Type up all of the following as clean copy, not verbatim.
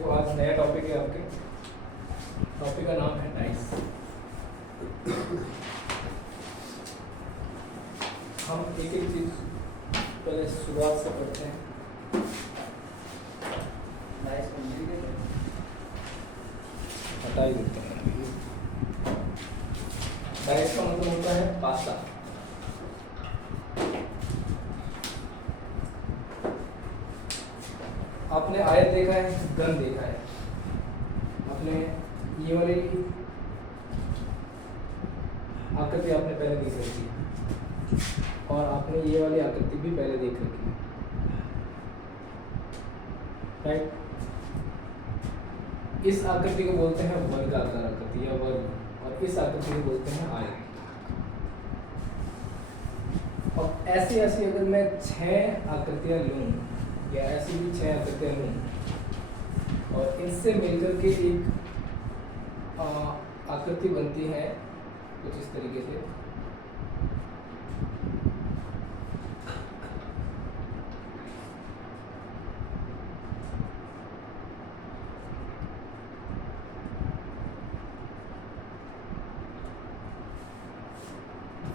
देखो आज नया टॉपिक है आपके। टॉपिक का नाम है डाइस। हम एक एक चीज पहले शुरुआत से पढ़ते हैं। डाइस बता ही देते हैं। डाइस का मतलब होता है पासा। आपने आयत देखा है, गन देखा है, आपने ये वाली आकृति आपने पहले देख रखी है और आपने ये वाली आकृति भी पहले देख रखी है, राइट। इस आकृति को बोलते हैं वर्गाकार आकृति या वर्ग, और इस आकृति को बोलते हैं आयत। और ऐसी ऐसी अगर मैं 6 आकृतियां लूं या ऐसी भी 6 आकृतियां लूं और इनसे मिलकर के एक आकृति बनती है कुछ इस तरीके से।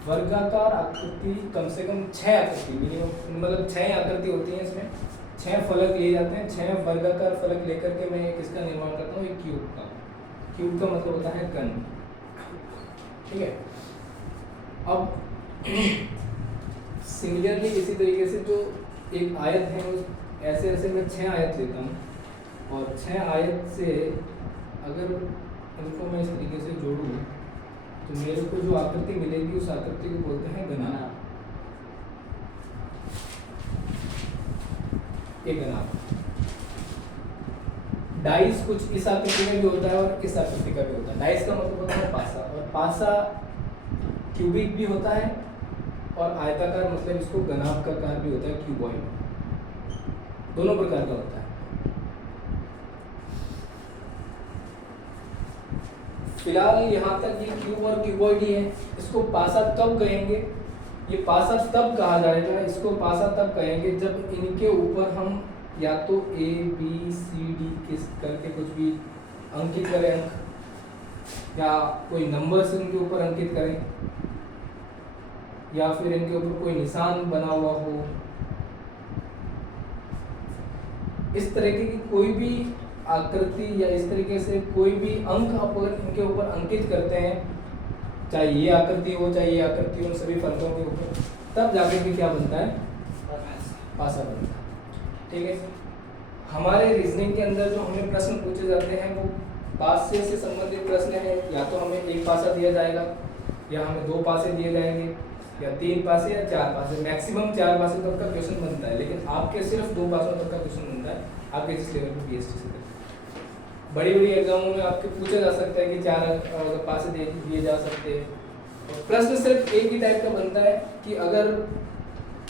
वर्गाकार आकृति कम से कम 6 आकृति मिनिमम, मतलब 6 आकृति होती हैं। इसमें 6 फलक लिए जाते हैं। 6 वर्गाकार फलक लेकर के मैं किसका निर्माण करता हूँ, एक क्यूब का। क्यूब का मतलब होता है घन, ठीक है। अब सिमिलरली इसी तरीके से जो एक आयत है, ऐसे ऐसे मैं 6 आयत लेता हूँ और 6 आयत से अगर इनको मैं इस तरीके से जोड़ूँ तो मेरे को जो आकृति मिलेगी उस आकृति को बोलते हैं घनाभ। एक घनाभ। डाइस कुछ इस आकृति में भी होता है और इस आकृति का भी होता है। डाइस का मतलब होता है पासा, और पासा क्यूबिक भी होता है और आयताकार, मतलब इसको घनाभ का आकार भी होता है, क्यूबॉइड। दोनों प्रकार का होता है। फिलहाल यहाँ तक ये क्यूब और क्यूबॉइड ही है। इसको पासा कब कहेंगे, ये पासा तब कहा जाएगा, इसको पासा तब कहेंगे जब इनके ऊपर हम या तो ए बी सी डी किस करके कुछ भी अंकित करें, अंक या कोई नंबर्स इनके ऊपर अंकित करें, या फिर इनके ऊपर कोई निशान बना हुआ हो। इस तरीके की कोई भी आकृति या इस तरीके से कोई भी अंक आप अगर इनके ऊपर अंकित करते हैं, चाहे ये आकृति हो चाहे ये आकृति हो, सभी फलकों के ऊपर, तब जाकर के क्या बनता है, पासा बनता है, ठीक है। हमारे रीजनिंग के अंदर जो हमें प्रश्न पूछे जाते हैं वो पासे से संबंधित प्रश्न है। या तो हमें एक पासा दिया जाएगा, या हमें 2 पासे दिए जाएंगे, या 3 पासे या 4 पासे। मैक्सिमम 4 पासे तक का क्वेश्चन बनता है, लेकिन आपके सिर्फ 2 पासों तक का क्वेश्चन बनता है, आपके जिस लेवल पे पीएचडी से। बड़ी बड़ी एग्जामों में आपके पूछा जा सकता है कि 4 पासे दिए जा सकते हैं। और प्रश्न सिर्फ एक ही टाइप का बनता है कि अगर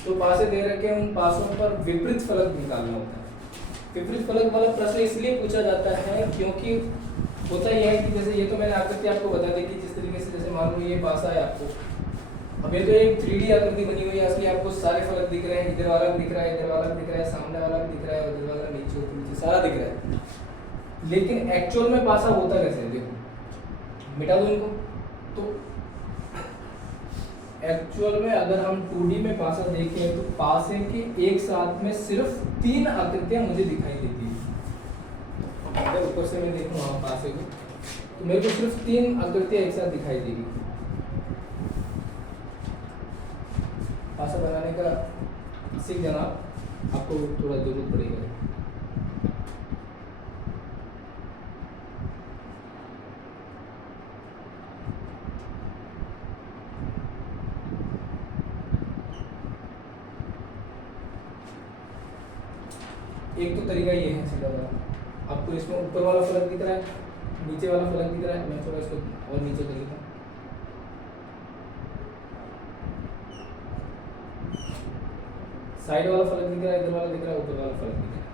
जो पासे दे रखे हैं उन पासों पर विपरीत फलक निकालना होता है। विपरीत फलक वाला प्रश्न इसलिए पूछा जाता है क्योंकि होता यह है कि जैसे ये तो मैंने आकृति आपको बता दी कि जिस तरीके से, जैसे मान लो ये पासा है आपको, अब ये तो एक 3D आकृति बनी हुई है, इसलिए आपको सारे फलक दिख रहे हैं, इधर वाला भी दिख रहा है, इधर वाला भी दिख रहा है, सामने वाला भी दिख रहा है, उधर वाला नीचे ऊपर नीचे सारा दिख रहा है। लेकिन एक्चुअल में पासा होता कैसे है, देखो मिटा दो इनको। तो एक्चुअल में अगर हम 2D में पासा देखें तो पासे के एक साथ में सिर्फ 3 आकृतियां मुझे दिखाई देती है। अगर ऊपर से मैं देखूं वहां पासे को तो मेरे को सिर्फ 3 आकृतियां एक साथ दिखाई देगी। पासा बनाने का सीख जाना, आपको थोड़ा जरूरत पड़ेगा। एक तो तरीका ये है सीधा वाला, आपको इसमें ऊपर वाला फलक दिख रहा है, नीचे वाला फलक दिख रहा है। मैं थोड़ा इसको और नीचे कर लेता हूँ। साइड वाला फलक दिख रहा है, इधर वाला दिख रहा है, ऊपर वाला फलक दिख रहा है।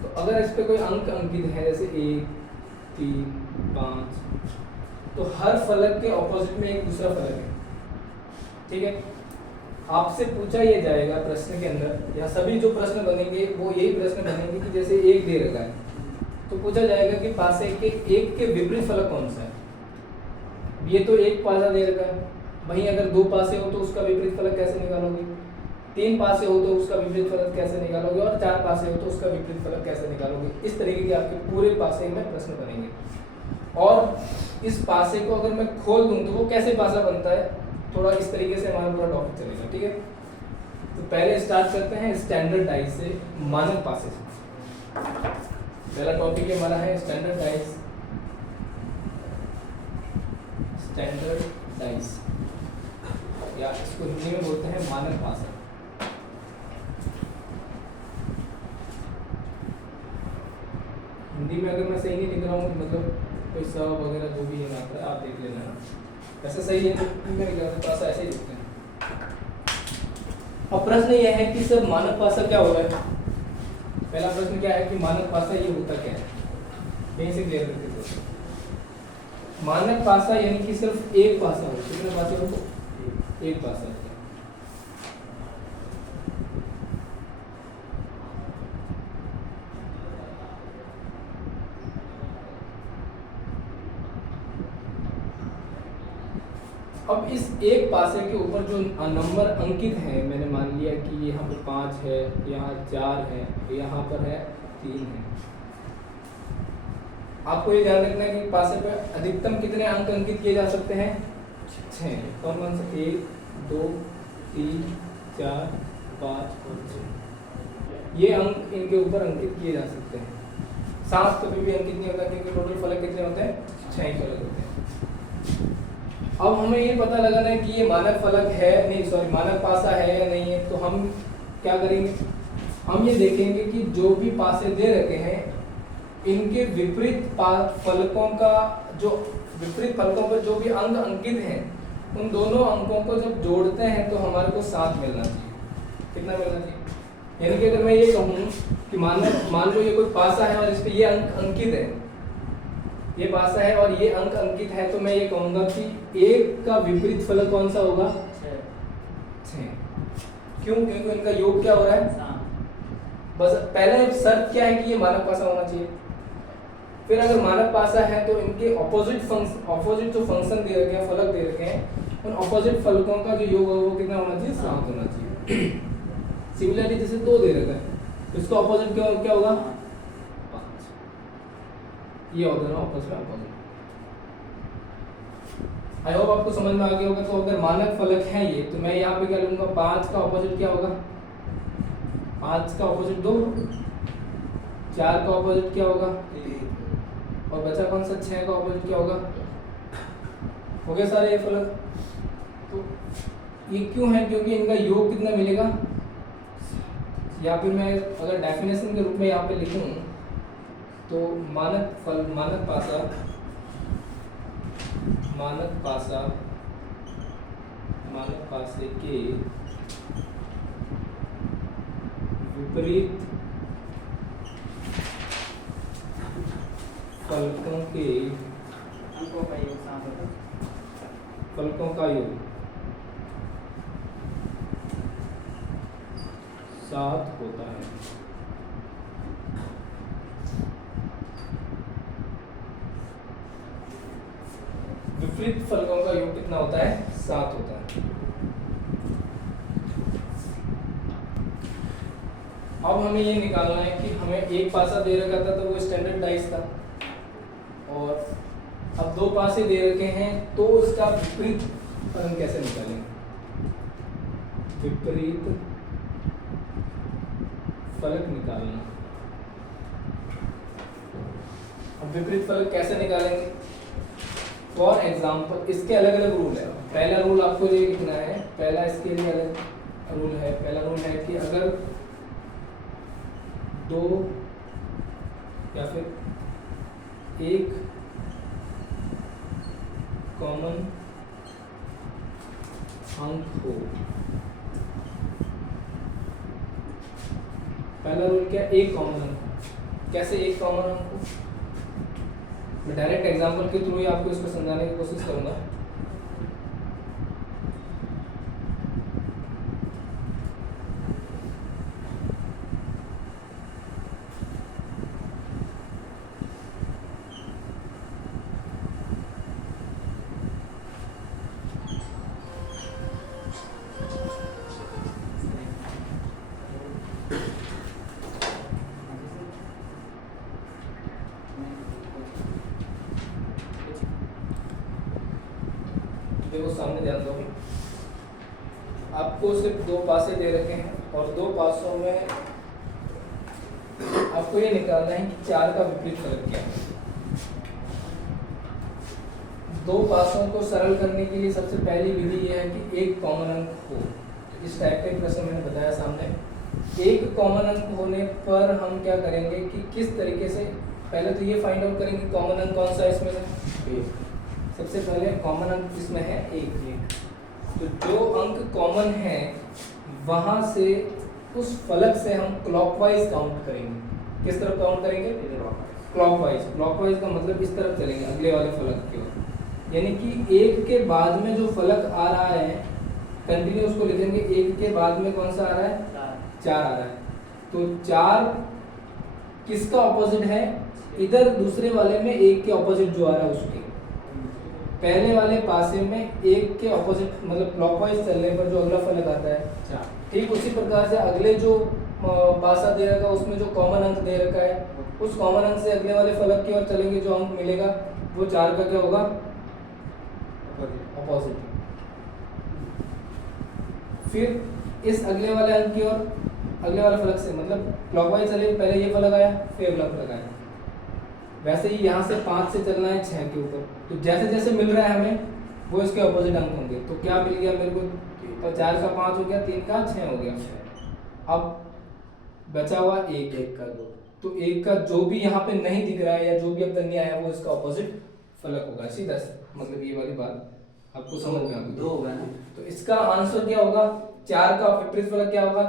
तो अगर इस पे कोई अंक अंकित है, जैसे 1 3 5, तो हर फलक के ऑपोजिट में एक दूसरा फलक है। ठीक है। आपसे पूछा ये जाएगा प्रश्न के अंदर, या सभी जो प्रश्न बनेंगे वो यही प्रश्न बनेंगे कि जैसे एक दे रखा है तो पूछा जाएगा कि पासे के एक के विपरीत फलक कौन सा है। ये तो एक पासा दे रखा है, वहीं अगर दो पासे हो तो उसका विपरीत फलक कैसे निकालोगे, तीन पासे हो तो उसका विपरीत फलक कैसे निकालोगे, और चार पासे हो तो उसका विपरीत फलक कैसे निकालोगे। इस तरीके के आपके पूरे पासे में प्रश्न बनेंगे। और इस पासे को अगर मैं खोल दूं तो वो कैसे पासा बनता है, थोड़ा इस तरीके से हमारा पूरा टॉपिक चलेगा। ठीक है, तो पहले स्टार्ट करते हैं स्टैंडर्डाइज से, मानक पासे से। पहला टॉपिक हमारा है स्टैंडर्डाइज। स्टैंडर्डाइज या इसको हिंदी में बोलते हैं मानक पासा। हिंदी में अगर मैं सही नहीं लिख रहा हूँ, मतलब कोई स वगैरह जो भी है मात्रा आप देख लेना ना, ऐसा सही है तो मेरे घर में पासा ऐसे ही लिखते हैं। अब प्रश्न यह है कि सर मानक पासा क्या होता है। पहला प्रश्न क्या है कि मानक पासा ये होता क्या है, यहीं से क्लियर करते हैं। मानक पासा यानी कि सिर्फ एक पासा हो, कितने पासे हो, एक पासा होता है। अब इस एक पासे के ऊपर जो नंबर अंकित है, मैंने मान लिया कि यहाँ पर 5 है, यहाँ 4 है, यहाँ पर है 3 है। आपको ये ध्यान रखना है कि पासे पर अधिकतम कितने अंक अंकित किए जा सकते हैं, 6। कौन से 1 2 3 4 5 और 6 ये अंक इनके ऊपर अंकित किए जा सकते हैं। 7 कभी भी अंकित नहीं होता क्योंकि टोटल फलक कितने होते हैं, 6 फलक होते हैं। अब हमें ये पता लगाना है कि ये मानक फलक है नहीं, सॉरी मानक पासा है या नहीं है। तो हम क्या करेंगे, हम ये देखेंगे कि जो भी पासे दे रखे हैं इनके विपरीत फलकों का, जो विपरीत फलकों पर जो भी अंक अंकित हैं उन दोनों अंकों को जब जोड़ते हैं तो हमारे को 7 मिलना चाहिए। कितना मिलना चाहिए, यानी कि अगर मैं ये कहूँ कि मान लो ये कोई पासा है और इस पे ये अंक अंकित है, ये पासा है और ये अंक अंकित है, तो मैं ये कहूंगा कि एक का विपरीत फलक कौन सा होगा, 6। क्यों, क्योंकि इनका योग क्या हो रहा है, बस पहले शर्त क्या है कि ये मानक पासा होना चाहिए। फिर अगर मानक पासा है तो इनके ऑपोजिट जो फंक्शन दे रखे हैं, फलक दे रखे हैं, उन ऑपोजिट फलकों का जो योग होगा वो कितना होना चाहिए, 7 होना चाहिए। सिमिलरली जैसे 2 दे रखा है तो इसका ऑपोजिट क्या होगा, ये हो दोनों आपस में अपोजिट। आई होप आपको समझ में आ गया होगा। तो अगर मानक फलक है ये, तो मैं यहाँ पे क्या लूंगा, 5 का ऑपोजिट क्या होगा, 5 का ऑपोजिट 2, 4 का ऑपोजिट क्या होगा, 3, और बचा कौन सा, 6 का ऑपोजिट क्या होगा। हो गए सारे ये फलक। तो ये क्यों है, क्योंकि इनका योग कितना मिलेगा, या फिर मैं अगर डेफिनेशन के रूप में यहाँ पे लिखूं तो मानक पासे के विपरीत फलकों के फलकों का योग 7 होता है। विपरीत फलकों का योग कितना होता है, 7 होता है। अब हमें ये निकालना है कि हमें एक पासा दे रखा था तो वो स्टैंडर्डाइज था, और अब 2 पासे दे रखे हैं तो उसका विपरीत फलन कैसे निकालेंगे, विपरीत फलक निकालना। अब विपरीत फलक कैसे निकालेंगे, फॉर एग्जाम्पल इसके अलग अलग रूल है। पहला रूल आपको ये लिखना है, पहला इसके लिए अलग रूल है। पहला रूल है कि अगर 2 या फिर 1 कॉमन अंक हो, पहला रूल क्या, एक कॉमन अंक। कैसे एक कॉमन अंक हो, मैं डायरेक्ट एग्जांपल के थ्रू ही आपको इसको समझाने की कोशिश करूंगा। देखो सामने ध्यान दो, आपको सिर्फ दो पासे दे रखे हैं और दो पासों में आपको ये निकालना है कि 4 का विपरीत फलक क्या है। दो पासों को सरल करने के लिए सबसे पहली विधि यह है कि एक कॉमन अंक हो। इस टाइप का प्रश्न मैंने बताया सामने। एक कॉमन अंक होने पर हम क्या करेंगे कि किस तरीके से, पहले तो ये फाइंड आउट करेंगे कॉमन अंक कौन सा है इसमें से। सबसे पहले कॉमन अंक इसमें है एक। तो जो अंक कॉमन है वहां से उस फलक से हम क्लॉकवाइज काउंट करेंगे। किस तरफ काउंट करेंगे? क्लॉकवाइज। क्लॉकवाइज का मतलब इस तरफ चलेंगे, अगले वाले फलक की ओर। यानी कि एक के बाद में जो फलक आ रहा है कंटिन्यू उसको लिखेंगे। एक के बाद में कौन सा आ रहा है? 4 आ रहा है। तो 4 किसका ऑपोजिट है? इधर दूसरे वाले में एक के ऑपोजिट जो आ रहा है उसके। पहले वाले पासे में एक के ऑपोजिट मतलब क्लॉकवाइज चलने पर जो अगला फलक आता है, ठीक उसी प्रकार से अगले जो पासा दे रखा है उसमें जो कॉमन अंक दे रखा है उस कॉमन अंक से अगले वाले फलक की ओर चलेंगे, जो अंक मिलेगा वो 4 का क्या होगा? ऑपोजिट। फिर इस अगले वाले अंक की ओर अगले वाले फलक से मतलब क्लॉकवाइज चले, पहले ये फलक आया फिर अगला फलक आया। वैसे ही यहाँ से 5 से चलना है 6 के ऊपर। तो जैसे जैसे मिल रहा है हमें वो इसके ऑपोजिट अंक होंगे। तो क्या मिल गया मेरे को? 4 का 5 हो गया, 3 का 6 हो गया। अब बचा हुआ 1 का 2। तो 1 का जो भी यहाँ पे नहीं दिख रहा है या जो भी अब तक नहीं आया वो इसका ऑपोजिट फलक होगा। सीधा मतलब ये वाली बात आपको समझ में आ गई? 2 होगा ना। तो इसका आंसर क्या होगा? 4 का विपरीत फलक क्या होगा?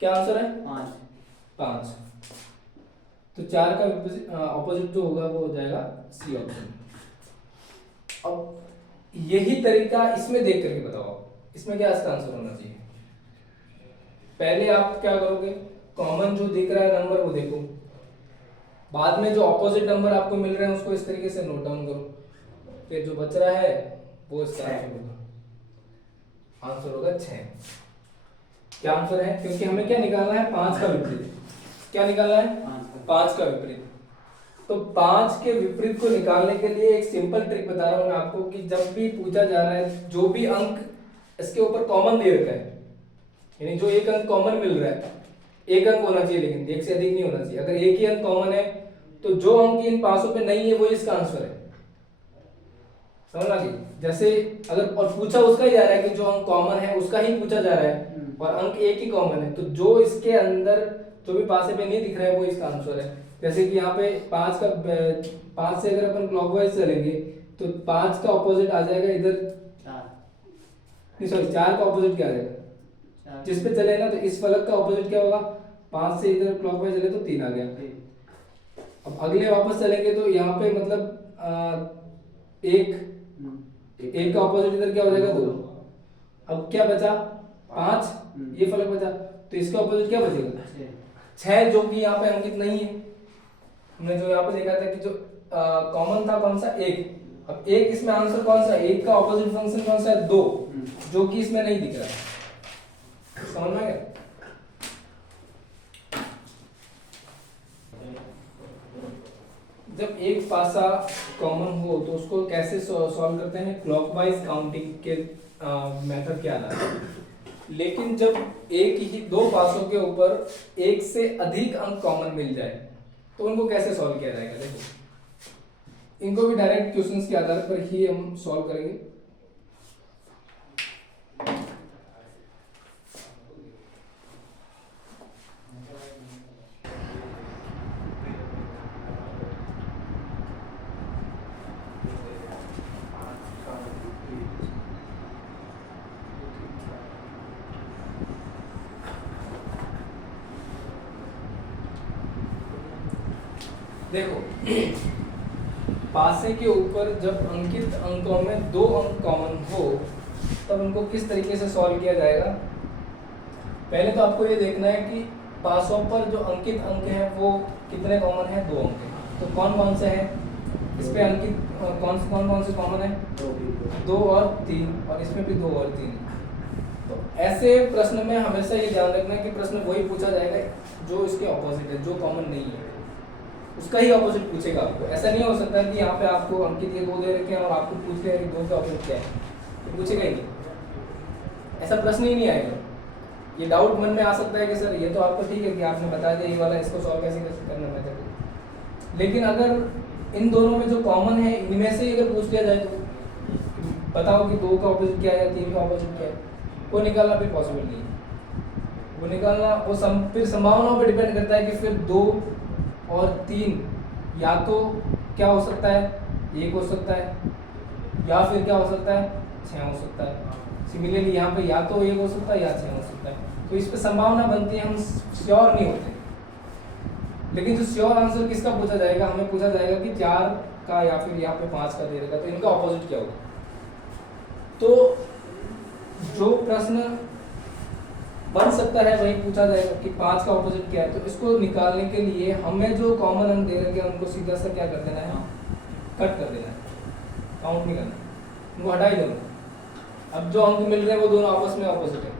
क्या आंसर है? 5। तो 4 का ऑपोजिट जो होगा वो हो जाएगा सी ऑप्शन। अब यही तरीका इसमें देख करके बताओ इसमें क्या इसका आंसर होना चाहिए। पहले आप क्या करोगे? कॉमन जो दिख रहा है नंबर वो देखो, बाद में जो ऑपोजिट नंबर आपको मिल रहे हैं उसको इस तरीके से नोट डाउन करो, फिर जो बच रहा है वो इसका आंसर होगा। आंसर होगा 6। क्या आंसर है? क्योंकि हमें क्या निकालना है? 5 का विपरीत। क्या निकालना है? 5 का विपरीत। तो 5 के विपरीत को निकालने के लिए एक सिंपल ट्रिक बता रहा हूं मैं आपको कि जब भी पूछा जा रहा है जो भी अंक इसके ऊपर कॉमन दे रखा है, यानी जो एक अंक कॉमन मिल रहा है, एक अंक होना चाहिए लेकिन एक से अधिक नहीं होना चाहिए। अगर एक ही अंक कॉमन है तो जो अंक इन पासों पे नहीं है वो इसका आंसर है। समझ आ गई? जैसे अगर और पूछा उसका ही जा रहा है कि जो अंक कॉमन है उसका ही पूछा जा रहा है और अंक एक ही कॉमन है, तो जो इसके अंदर जो भी पासे पे नहीं दिख रहा है वो इसका आंसर है। जैसे कि यहाँ पे 5 से अगर अपन क्लॉकवाइज चलेंगे तो 5 का ऑपोजिट आ जाएगा इधर 4 का ऑपोजिट क्या आ जाएगा? जिस पे चले ना तो इस फलक का ऑपोजिट क्या होगा? 5 से इधर क्लॉकवाइज चले तो 3 आ गया। अब अगले वापस चलेंगे तो यहाँ पे मतलब एक का ऑपोजिट इधर क्या हो जाएगा? 2। अब क्या बचा? 5। ये फलक बचा तो इसका ऑपोजिट क्या बचेगा? 6, जो कि यहाँ पे अंकित नहीं है। हमने जो यहाँ पे देखा था कि जो कॉमन था कौन सा? 1। अब 1 इसमें आंसर कौन सा? 1 का ऑपोजिट फंक्शन कौन सा है? 2, जो कि इसमें नहीं दिख रहा है। समझ में आ गया? जब एक पासा कॉमन हो तो उसको कैसे सॉल्व करते हैं? क्लॉकवाइज काउंटिंग के मेथड के आधार। लेकिन जब एक ही दो पासों के ऊपर एक से अधिक अंक कॉमन मिल जाए तो उनको कैसे सॉल्व किया जाएगा? देखो इनको भी डायरेक्ट क्वेश्चंस के आधार पर ही हम सॉल्व करेंगे। देखो पासे के ऊपर जब अंकित अंकों में 2 अंक कॉमन हो तब उनको किस तरीके से सॉल्व किया जाएगा? पहले तो आपको ये देखना है कि पासों पर जो अंकित अंक हैं वो कितने कॉमन हैं? 2 अंक हैं। तो कौन कौन से हैं इस पे अंकित? कौन से कॉमन है? 2 और 3, और इसमें भी 2 और 3। तो ऐसे प्रश्न में हमेशा ये ध्यान रखना है कि प्रश्न वही पूछा जाएगा जो इसके ऑपोजिट है, जो कॉमन नहीं है। उसका ही ऑपोजिट पूछेगा आपको। ऐसा नहीं हो सकता कि यहाँ पे आपको अंकित ये 2 दे रखे हैं और आपको पूछ लिया कि 2 का ऑपोजिट क्या है, तो पूछेगा ही नहीं, ऐसा प्रश्न ही नहीं आएगा। ये डाउट मन में आ सकता है कि सर ये तो आपको ठीक है कि आपने बता दिया ये वाला, इसको सॉल्व कैसे कैसे करना है, लेकिन अगर इन दोनों में जो कॉमन है इनमें से अगर पूछ लिया जाए तो बताओ कि 2 का ऑपोजिट क्या है या 3 का ऑपोजिट क्या है, वो निकालना भी पॉसिबल नहीं है। वो निकालना वो फिर संभावनाओं पर डिपेंड करता है कि फिर 2 और 3 या तो क्या हो सकता है, 1 हो सकता है, या फिर क्या हो सकता है, 6 हो सकता है। सिमिलरली यहाँ पे या तो 1 हो सकता है या 6 हो सकता है। तो इस पे संभावना बनती है, हम श्योर नहीं होते। लेकिन जो श्योर आंसर किसका पूछा जाएगा, हमें पूछा जाएगा कि 4 का या फिर यहाँ पे 5 का दे रखा, तो इनका ऑपोजिट क्या होगा। तो जो प्रश्न बन सकता है वही पूछा जाएगा कि 5 का ऑपोजिट क्या है। तो इसको निकालने के लिए हमें जो कॉमन अंक दे रखे हैं उनको सीधा सा क्या कर देना है, कट कर देना है, काउंट नहीं करना, उनको हटा ही देना। अब जो अंक मिल रहे हैं वो दोनों आपस में ऑपोजिट है,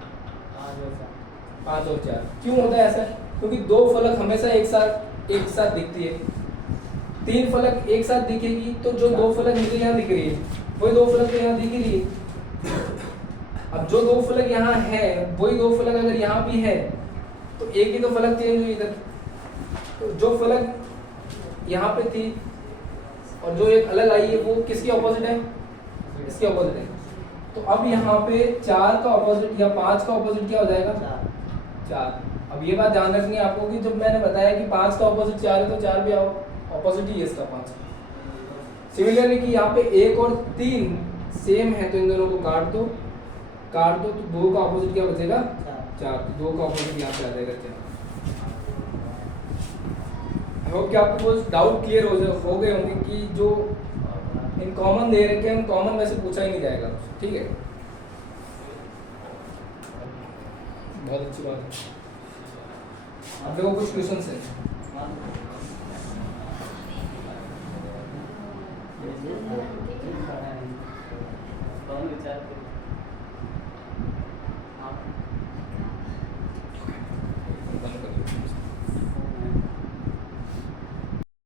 5 और 4। क्यों होता है ऐसा, क्योंकि 2 फलक हमेशा एक साथ दिखती है। 3 फलक एक साथ दिखेगी तो जो 2 फलक मुझे यहाँ दिख रही है वही 2 फलक यहाँ दिख रही है। अब जो 2 फलक यहाँ है वही 2 फलक अगर यहाँ भी है तो एक ही तो फलक चेंज हुई इधर। तो जो फलक यहाँ पे थी और जो एक अलग आई है वो किसकी ऑपोजिट है, इसकी ऑपोजिट है। तो अब यहाँ पे 4 का ऑपोजिट या 5 का ऑपोजिट क्या हो जाएगा, 4। अब ये बात ध्यान रखनी है आपको कि जब मैंने बताया कि 5 का ऑपोजिट 4 है तो 4 भी ऑपोजिट ही है इसका 5। सिमिलरली कि यहाँ पे 1 और 3 सेम है तो इन दोनों को काट दो तो 2 का ऑपोजिट क्या बचेगा, 4। तो 2 का ऑपोजिट यहाँ पे आ जाएगा 4। आई होप कि आपको कुछ डाउट क्लियर हो गए होंगे कि जो इन कॉमन दे रखे हैं कॉमन में से पूछा ही नहीं जाएगा, ठीक है। बहुत अच्छी बात है। आप देखो कुछ क्वेश्चन है।